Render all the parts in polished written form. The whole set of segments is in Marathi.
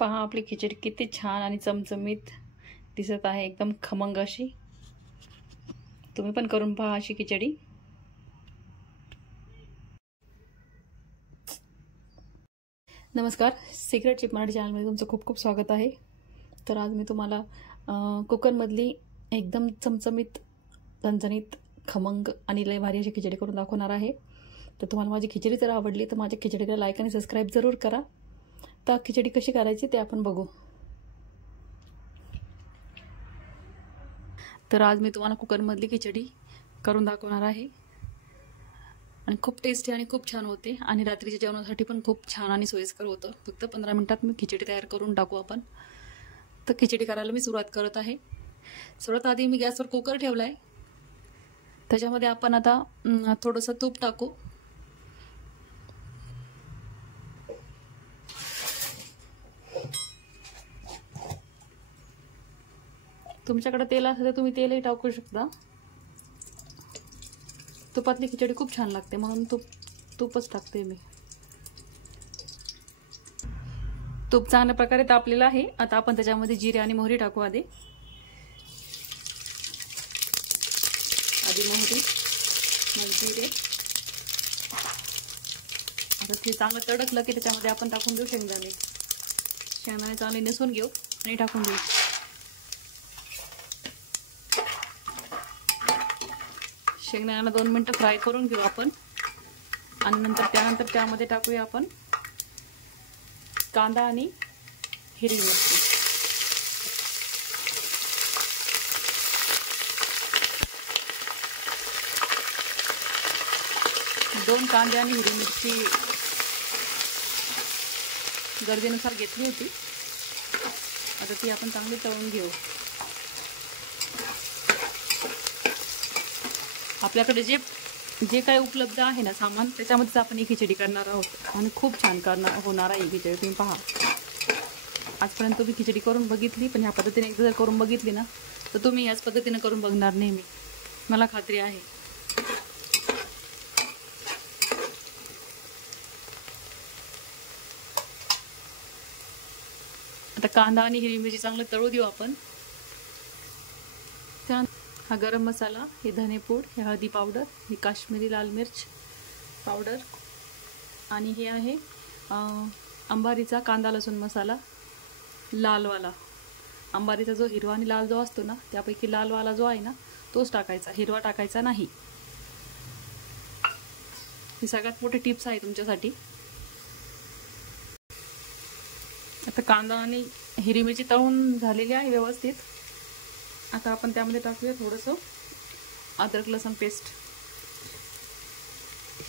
पहा आपली खिचडी किती छान आणि चमचमीत दिसत आहे, एकदम खमंग अशी। तुम्ही पण करून पहा अशी खिचडी। नमस्कार, सिक्रेट चिप मराठी चॅनलमध्ये तुमचं खूप खूप स्वागत आहे। तर आज मी तुम्हाला कुकरमधली एकदम चमचमीत, झणझणीत, खमंग आणि लय भारी अशी खिचडी करून दाखवणार आहे। तर तुम्हाला माझी खिचडी जर आवडली तर माझ्या खिचडीला लाईक आणि सबस्क्राईब जरूर करा। तर खिचडी कशी करायची ते आपण बघू। तर आज मी तुम्हाला कुकरमधली खिचडी करून दाखवणार आहे आणि खूप टेस्टी आणि खूप छान होते आणि रात्रीच्या जेवणासाठी पण खूप छान आणि सोयीस्कर होतं। फक्त 15 मिनिटात मी खिचडी तयार करून टाकू आपण। तर खिचडी करायला मी सुरुवात करत आहे। सर्वात आधी मी गॅसवर कुकर ठेवलाय, त्याच्यामध्ये आपण आता थोडंसं तूप टाकू। तुमच्याकडे तेल असेल तर तुम्ही तेलही टाकू शकता। तुपातली खिचडी खूप छान लागते म्हणून तूपच टाकते मी। तूप चांगल्या प्रकारे तापलेलं आहे। आता आपण त्याच्यामध्ये जिरे आणि मोहरी टाकू। आधी मोहरी, मग जिरे। आता ते चांगलं तडकलं की त्याच्यामध्ये आपण टाकून देऊ शेंगदाणे। शेंगदाणे चांगले निसून घेऊ आणि टाकून देऊ। शेंगदाण्याला 2 मिनिटं फ्राय करून घेऊ आपण आणि त्यानंतर त्यामध्ये टाकूया आपण कांदा आणि हिरवी मिरची। दोन कांदे आणि हिरवी मिरची गरजेनुसार घेतली होती। आता ती आपण चांगली तळून घेऊ। आपल्याकडे जे काही उपलब्ध आहे ना सामान, त्याच्यामध्येच आपण ही खिचडी करणार आहोत आणि खूप छान होणार आहे ही खिचडी। तुम्ही पहा, आजपर्यंत तुम्ही खिचडी करून बघितली, पण ह्या पद्धतीने एकदा जर करून बघितली ना तर तुम्ही याच पद्धतीने करून बघणार नेहमी, मला खात्री आहे। आता कांदा आणि हिरवी मिरची चांगलं तळू देऊ आपण। हा गरम मसाला, हे धनेपूड, हे हळदी पावडर, ही काश्मीरी लाल मिर्च पावडर आणि हे आहे अंबारीचा कांदा लसूण मसाला, लालवाला। अंबारीचा जो हिरवा आणि लाल जो असतो ना, त्यापैकी लालवाला जो आहे ना तोच टाकायचा, हिरवा टाकायचा नाही। ही सगळ्यात मोठी टिप्स आहे तुमच्यासाठी। आता कांदा आणि हिरवी मिरची तळून झालेली आहे व्यवस्थित। आता आपण त्यामध्ये टाकूया थोडंसं अद्रक लसूण पेस्ट।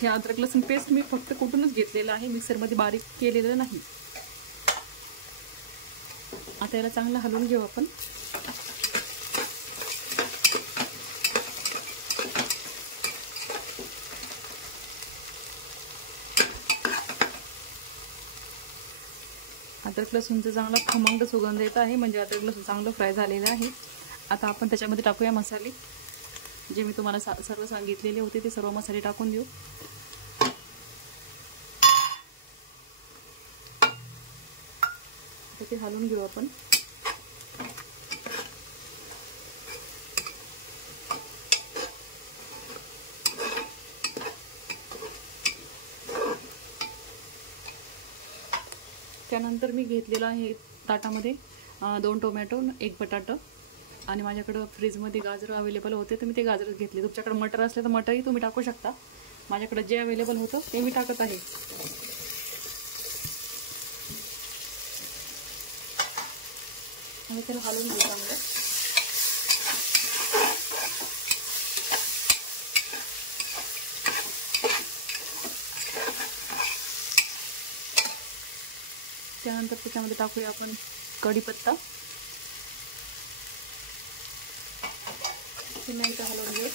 हे अद्रक लसूण पेस्ट मी फक्त कुटूनच घेतलेलं आहे, मिक्सरमध्ये बारीक केलेलं नाही। आता याला चांगलं हलवून घेऊ आपण। अद्रक लसूणचा चांगला खमंग सुगंध येत आहे, म्हणजे अद्रक लसूण चांगलं फ्राय झालेलं आहे। आता आपण त्याच्यामध्ये टाकूया मसाले, जे मी तुम्हाला सर्व सांगितलेले होते ते सर्व मसाले टाकून देऊ। ते हलवून घेऊ आपण। त्यानंतर मी घेतलेला आहे ताटामध्ये 2 टोमॅटो, 1 बटाटा आणि माझ्याकडे फ्रीजमध्ये गाजर अवेलेबल होते तर मी ते गाजर घेतले। तुमच्याकडे मटर असले तर मटरही तुम्ही टाकू शकता। माझ्याकडे जे अवेलेबल होतं ते मी टाकत आहे। आणि त्याला हलवून घेऊ चांगलं। त्यानंतर त्याच्यामध्ये टाकूया आपण कढीपत्ता। पुन्हा एकदा हलवून घेऊ।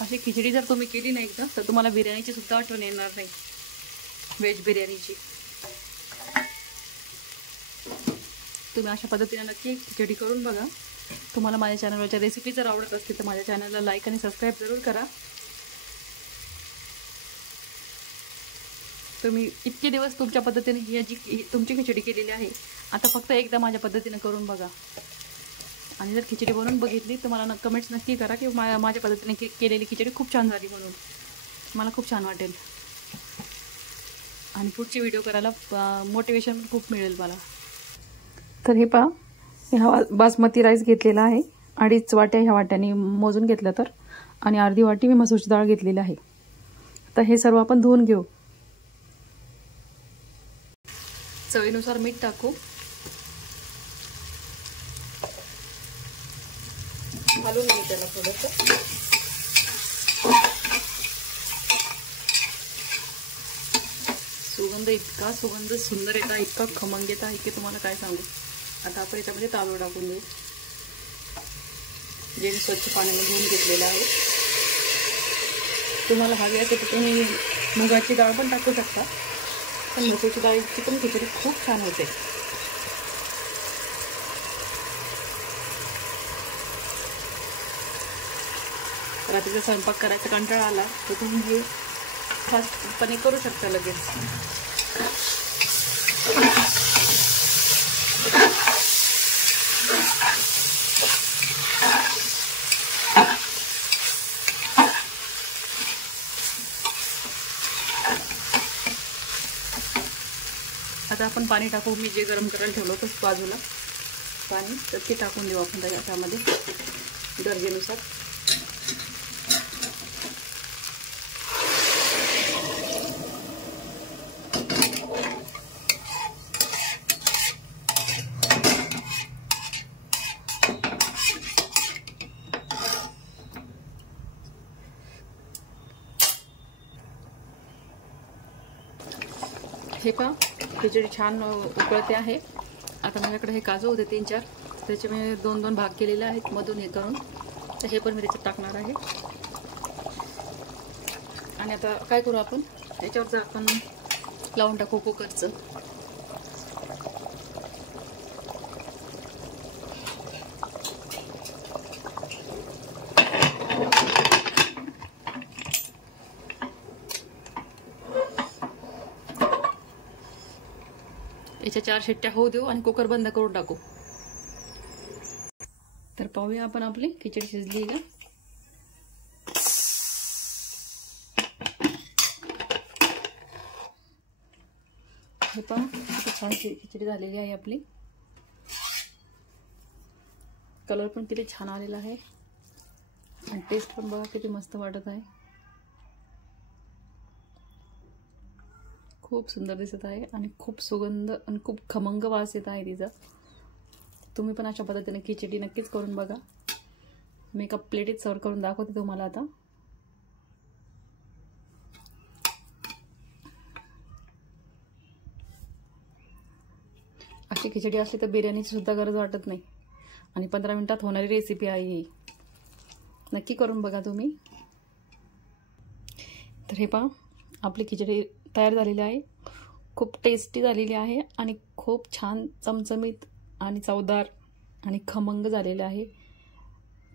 अशी खिचडी जर तुम्ही केली ना एकदा तर तुम्हाला बिर्याणीची सुद्धा आठवण येणार नाही, व्हेज बिर्याणीची। तुम्ही अशा पद्धतीने नक्की खिचडी करून बघा। तुम्हाला माझ्या चॅनलवरच्या रेसिपी जर आवडत असतील तर माझ्या चॅनलला लाईक आणि सबस्क्राईब जरूर करा। तुम्ही इतके दिवस तुमच्या पद्धतीने तुमची खिचडी केलेली आहे, आता फक्त एकदा माझ्या पद्धतीने करून बघा. आणि जर खिचडी बनवून बघितली तर मला कमेंट्स नक्की करा की माझ्या पद्धतीने केलेली खिचडी खूप छान झाली म्हणून. मला खूप छान वाटेल आणि पुढची व्हिडिओ करायला मोटिवेशन खूप मिळेल मला. तर हे पहा, ह्या बासमती राईस घेतलेला आहे 2.5 वाट्या, ह्या वाट्याने मोजून घेतलं तर, आणि अर्धी वाटी मी मसूरची डाळ घेतलेली आहे. तर हे सर्व आपण धुवून घेऊ. चवीनुसार मीठ टाकू. घालून घेऊ त्याला थोडंसं. सुगंध सुंदर येत आहे, इतका खमंग येत आहे की तुम्हाला काय सांगू. आता आपण याच्यामध्ये तांदूळ टाकून देऊ, जे मी स्वच्छ पाण्याने धुवून घेतलेलं आहे. तुम्हाला हवी असेल तर तुम्ही मुगाची डाळ पण टाकू शकता, पण मसूरची डाळीची पण खिचडी खूप छान होते. रात्रीचा स्वयंपाक करायचा कंटाळा आला तर तुम्ही हे फास्टपणे करू शकता लगेच. आता आपण पाणी टाकू. मी जे गरम करायला ठेवलं होतं बाजूला पाणी, तर ते टाकून देऊ आपण त्याच्यामध्ये गरजेनुसार. हे पहा, खिचडी छान उकळते आहे. आता माझ्याकडे हे काजू होते 3-4, त्याचे मी 2-2 भाग केलेले आहेत मधून हे करून. तर हे पण मी त्याच्यात टाकणार आहे. आणि आता काय करू आपण, याच्यावर जर आपण लावून टाकू कुकरचं. याच्या 4 शिट्ट्या होऊ देऊ आणि कुकर बंद करून टाकू. तर पाहूया आपण आपली खिचडी शिजली का. हे पहा, किती छान खिचडी झालेली आहे आपली. कलर पण किती छान आलेला आहे आणि टेस्ट पण बघा किती मस्त वाटत आहे. खूप सुंदर दिसत आहे आणि खूप सुगंध आणि खूप खमंग वास येत आहे तिचा. तुम्ही पण अशा पद्धतीने खिचडी नक्कीच करून बघा. मी एका प्लेटीत सर्व करून दाखवते तुम्हाला आता. अशी खिचडी असली तर बिर्याणीची सुद्धा गरज वाटत नाही आणि 15 मिनिटात होणारी रेसिपी आहे ही. नक्की करून बघा तुम्ही. तर हे पहा, आपली खिचडी तयार झालेली आहे. खूप टेस्टी झालेली आहे आणि खूप छान चमचमीत आणि चवदार आणि खमंग झालेले आहे.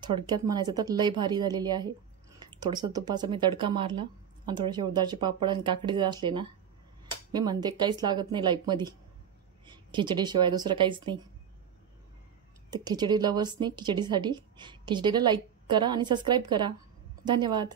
थोडक्यात म्हणायचं तर लय भारी झालेली आहे. थोडंसं तुपाचा मी तडका मारला आणि थोडेसे उडदाचे पापड आणि काकडी जर असले ना, मी म्हणते काहीच लागत नाही लाईफमध्ये खिचडीशिवाय, दुसरं काहीच नाही. तर खिचडी लवर्सनी खिचडीला लाईक करा आणि सबस्क्राईब करा. धन्यवाद.